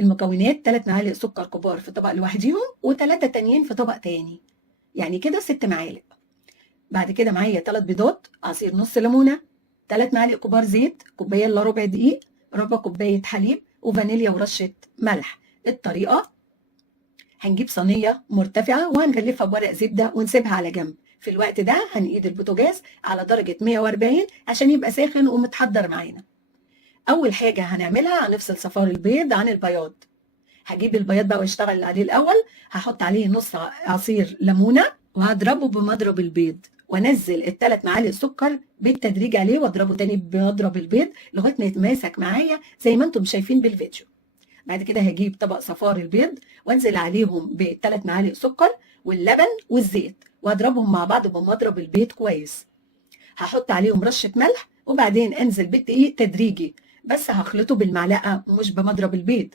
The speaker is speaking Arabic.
المكونات 3 معالق سكر كبار في طبق لوحديهم و3 تانيين في طبق تاني، يعني كده 6 معالق. بعد كده معايا 3 بيضات، عصير نص ليمونه، 3 معالق كبار زيت، كوبايه الا ربع دقيق، ربع كوبايه حليب وفانيليا ورشه ملح. الطريقه: هنجيب صينيه مرتفعه وهنغلفها بورق زبده ونسيبها على جنب. في الوقت ده هنقيد البوتاجاز على درجه 140 عشان يبقى ساخن ومتحضر معانا. اول حاجه هنعملها هنفصل صفار البيض عن البياض. هجيب البياض بقى واشتغل عليه الاول. هحط عليه نص عصير ليمونه وهضربه بمضرب البيض، وانزل ال3 معالق سكر بالتدريج عليه واضربه تاني بمضرب البيض لغايه ما يتماسك معايا زي ما انتم شايفين بالفيديو. بعد كده هجيب طبق صفار البيض وانزل عليهم ب3 معالق سكر واللبن والزيت واضربهم مع بعض بمضرب البيض كويس. هحط عليهم رشه ملح وبعدين انزل بالدقيق تدريجي، بس هخلطه بالمعلقه مش بمضرب البيض